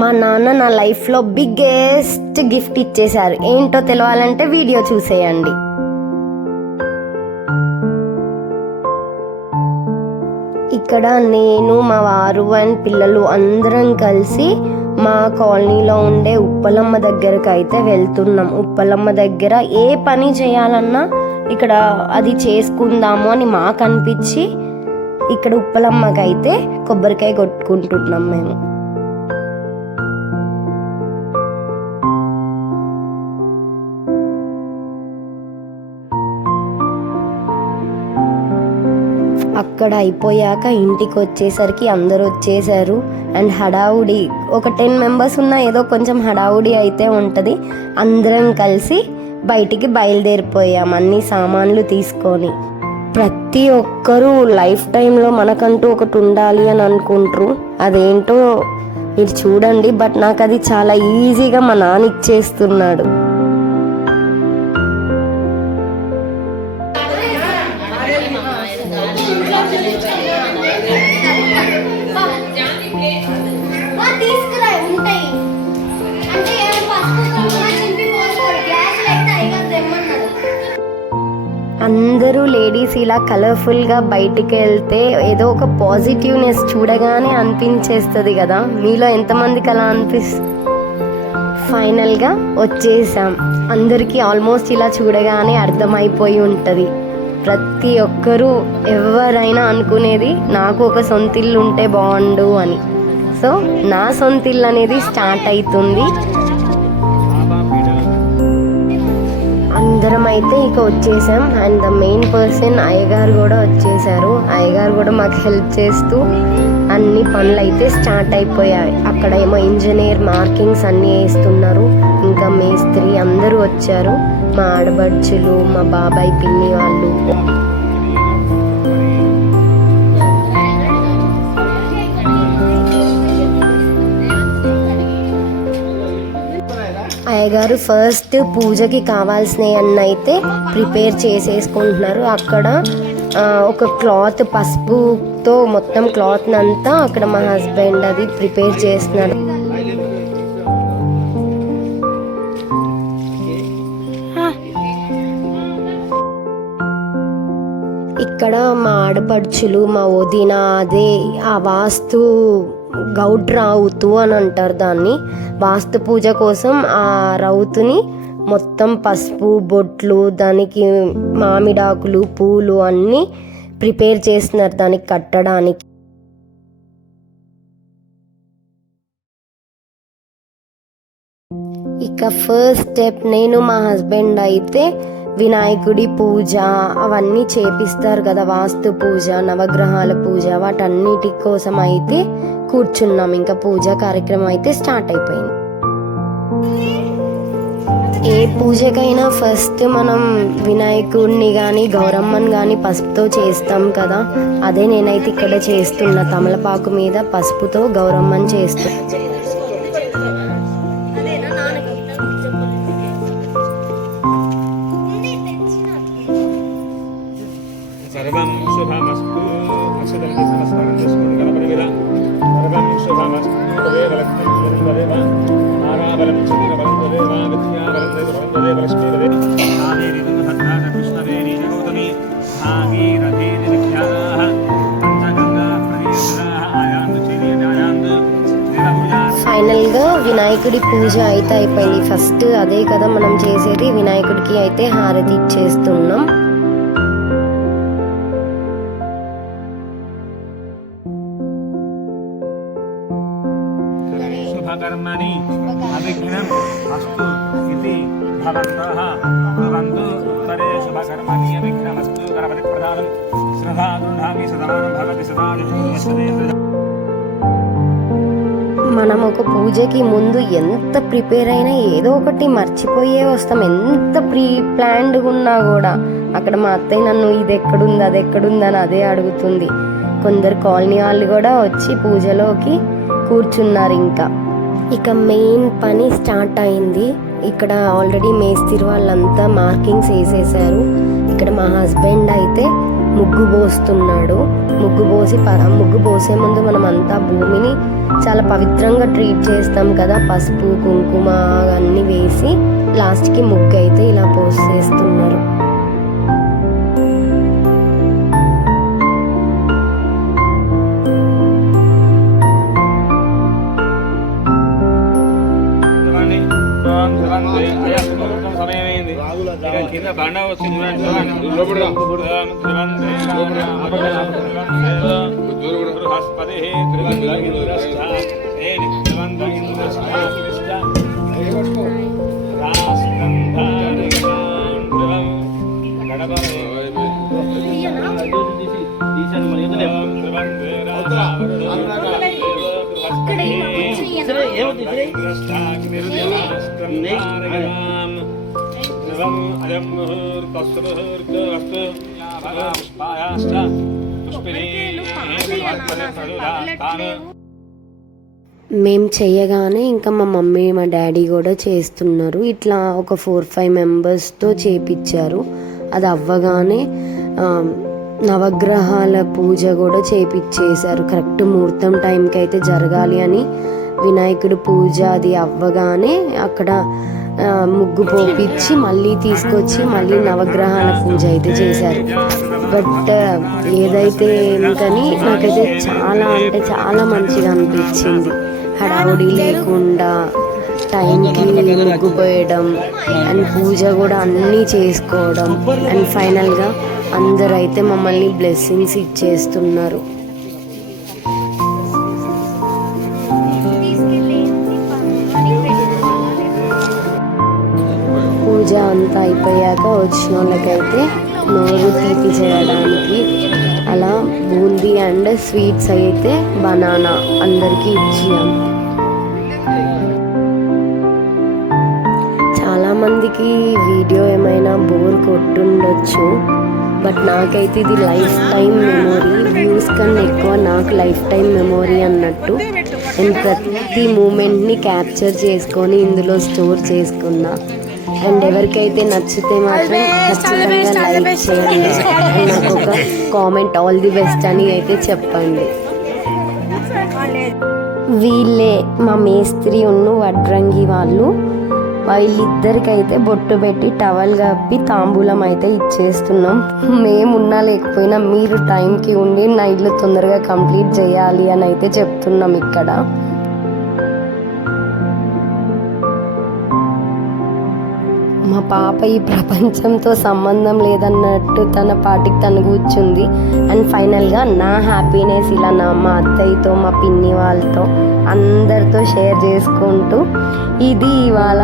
మా నాన్న నా లైఫ్లో బిగ్గెస్ట్ గిఫ్ట్ ఇచ్చేశారు. ఏంటో తెలవాలంటే వీడియో చూసేయండి. ఇక్కడ నేను మా వారు అండ్ పిల్లలు అందరం కలిసి మా కాలనీలో ఉండే ఉప్పలమ్మ దగ్గరకు అయితే వెళ్తున్నాం. ఉప్పలమ్మ దగ్గర ఏ పని చేయాలన్నా ఇక్కడ అది చేసుకుందాము అని మాకు అనిపించి ఇక్కడ ఉప్పలమ్మకైతే కొబ్బరికాయ కొట్టుకుంటున్నాం మేము. అక్కడ అయిపోయాక ఇంటికి వచ్చేసరికి అందరూ వచ్చేసారు. అండ్ హడావుడి ఒక టెన్ మెంబర్స్ ఉన్న ఏదో కొంచెం హడావుడి అయితే ఉంటుంది. అందరం కలిసి బయటికి బయలుదేరిపోయాం అన్ని సామాన్లు తీసుకొని. ప్రతి ఒక్కరూ లైఫ్ టైంలో మనకంటూ ఒకటి ఉండాలి అని అనుకుంటారు. అదేంటో మీరు చూడండి బట్ నాకు అది చాలా ఈజీగా మా నాన్న ఇచ్చేస్తున్నాడు. అందరూ లేడీస్ ఇలా కలర్ఫుల్గా బయటికి వెళ్తే ఏదో ఒక పాజిటివ్నెస్ చూడగానే అనిపించేస్తుంది కదా. మీలో ఎంతమందికి అలా అనిపిస్తుంది ఫైనల్గా వచ్చేసాం. అందరికీ ఆల్మోస్ట్ ఇలా చూడగానే అర్థమైపోయి ఉంటుంది. ప్రతి ఒక్కరూ ఎవరైనా అనుకునేది నాకు ఒక సొంత ఇల్లు ఉంటే బాగుండు అని. సో నా సొంత ఇల్లు అనేది స్టార్ట్ అవుతుంది అందరం అయితే ఇక వచ్చేసాం. అండ్ ద మెయిన్ పర్సన్ అయ్యగారు కూడా వచ్చేసారు. అయ్యగారు కూడా మాకు హెల్ప్ చేస్తూ అన్ని పనులు అయితే స్టార్ట్ అయిపోయాయి. అక్కడ ఏమో ఇంజనీర్ మార్కింగ్స్ అన్నీ వేస్తున్నారు. ఇంకా మేస్త్రి అందరూ వచ్చారు. మా ఆడబడుచులు మా బాబాయ్ పిన్ని వాళ్ళు. అయ్యగారు ఫస్ట్ పూజకి కావాల్సినవన్నీ అయితే ప్రిపేర్ చేసేసుకుంటున్నారు. అక్కడ ఒక క్లాత్ పసుపుతో మొత్తం క్లాత్ అంతా అక్కడ మా హస్బెండ్ అది ప్రిపేర్ చేస్తున్నారు. ఇక్కడ మా ఆడపడుచులు మా వదిన అదే ఆ వాస్తు గౌడ్ రావుతు అని అంటారు దాన్ని. వాస్తు పూజ కోసం ఆ రౌతుని మొత్తం పసుపు బొట్లు దానికి మామిడాకులు పూలు అన్నీ ప్రిపేర్ చేస్తున్నారు దానికి కట్టడానికి. ఇక ఫస్ట్ స్టెప్ నేను మా హస్బెండ్ అయితే వినాయకుడి పూజ అవన్నీ చేపిస్తారు కదా వాస్తు పూజ నవగ్రహాల పూజ వాటన్నిటి కోసం అయితే కూర్చున్నాం. ఇంకా పూజ కార్యక్రమం అయితే స్టార్ట్ అయిపోయింది. ఏ పూజకైనా ఫస్ట్ మనం వినాయకుడిని కానీ గౌరమ్మని కానీ పసుపుతో చేస్తాం కదా. అదే నేనైతే ఇక్కడ చేస్తున్న తమలపాకు మీద పసుపుతో గౌరమ్మని చేస్తున్నా. ఫైనల్గా వినాయకుడి పూజ అయితే అయిపోయింది. ఫస్ట్ అదే కదా మనం చేసేది. వినాయకుడికి అయితే హారతి ఇచ్చేస్తున్నాం. అస్తు ఇది భవంతః కుర్వంతు ఉత్తరే శుభకర్మణి అవిఘ్నమస్తు గణపతి ప్రదానం శ్రద్ధా గృహామి సదానం భగతి సదా మనం ఒక పూజకి ముందు ఎంత ప్రిపేర్ అయినా ఏదో ఒకటి మర్చిపోయే వస్తాం. ఎంత ప్రీ ప్లాన్డ్ ఉన్నా కూడా అక్కడ మా అత్తయ్య నన్ను ఇది ఎక్కడుంది అది ఎక్కడుంది అని అదే అడుగుతుంది. కొందరు కాలనీ వాళ్ళు కూడా వచ్చి పూజలోకి కూర్చున్నారు ఇంకా. ఇక మెయిన్ పని స్టార్ట్ అయింది. ఇక్కడ ఆల్రెడీ మేస్తిరి వాళ్ళంతా మార్కింగ్స్ వేసేసారు ఇక్కడ మా హస్బెండ్ అయితే ముగ్గు పోస్తున్నాడు. ముగ్గు పోసి ప- ముగ్గు పోసే ముందు మనం అంతా భూమిని చాలా పవిత్రంగా ట్రీట్ చేస్తాం కదా. పసుపు కుంకుమ అన్నీ వేసి లాస్ట్కి ముగ్గు అయితే ఇలా పోసేస్తున్నారు. సమయమైంది కింద బండ వచ్చింది చూడండి మేము చేయగానే ఇంకా మా మమ్మీ మా డాడీ కూడా చేస్తున్నారు. ఇట్లా ఒక ఫోర్ ఫైవ్ మెంబర్స్తో చేపించారు అది అవ్వగానే నవగ్రహాల పూజ కూడా చేపించేశారు కరెక్ట్ ముహూర్తం టైంకి అయితే జరగాలి అని వినాయకుడు పూజ అది అవ్వగానే అక్కడ ముగ్గు పోపించి మళ్ళీ తీసుకొచ్చి మళ్ళీ నవగ్రహాల పూజ అయితే చేశారు. బట్ ఏదైతే కానీ నాకైతే చాలా అంటే చాలా మంచిగా అనిపించింది. హడావుడి లేకుండా టైంకి ముగ్గు పోయడం అండ్ పూజ కూడా అన్నీ చేసుకోవడం అండ్ ఫైనల్గా అందరైతే మమ్మల్ని బ్లెస్సింగ్స్ ఇచ్చేస్తున్నారు. పూజ అంతా అయిపోయాక వచ్చిన వాళ్ళకైతే నోరు తీపి చేయడానికి అలా బూందీ అండ్ స్వీట్స్ అయితే బనానా అందరికీ ఇచ్చాం చాలామందికి వీడియో ఏమైనా బోర్ కొట్టుండొచ్చు బట్ నాకైతే ఇది లైఫ్ టైం మెమొరీ. వ్యూస్ కన్నా ఎక్కువ నాకు లైఫ్ టైం మెమొరీ అన్నట్టు. నేను ప్రతి మూమెంట్ని క్యాప్చర్ చేసుకొని ఇందులో స్టోర్ చేసుకున్నా. అండ్ ఎవరికైతే నచ్చితే మాత్రం ఖచ్చితంగా లైక్ చేయండి. నాకు ఒక కామెంట్ ఆల్ ది బెస్ట్ అని అయితే చెప్పండి. వీళ్ళే మా మేస్త్రి ఉన్ను వడ్రంగి వాళ్ళు. వీళ్ళిద్దరికైతే బొట్టు పెట్టి టవల్ కప్పి తాంబూలం అయితే ఇచ్చేస్తున్నాం. మేమున్నా లేకపోయినా మీరు టైంకి ఉండి నా ఇల్లు తొందరగా కంప్లీట్ చేయాలి అని అయితే చెప్తున్నాం ఇక్కడ. మా పాప ఈ ప్రపంచంతో సంబంధం లేదన్నట్టు తన పాటికి తను కూర్చుంది. అండ్ ఫైనల్గా నా హ్యాపీనెస్ ఇలా నా మా అత్తయ్యతో మా పిన్ని వాళ్ళతో అందరితో షేర్ చేసుకుంటూ ఇది ఇవాళ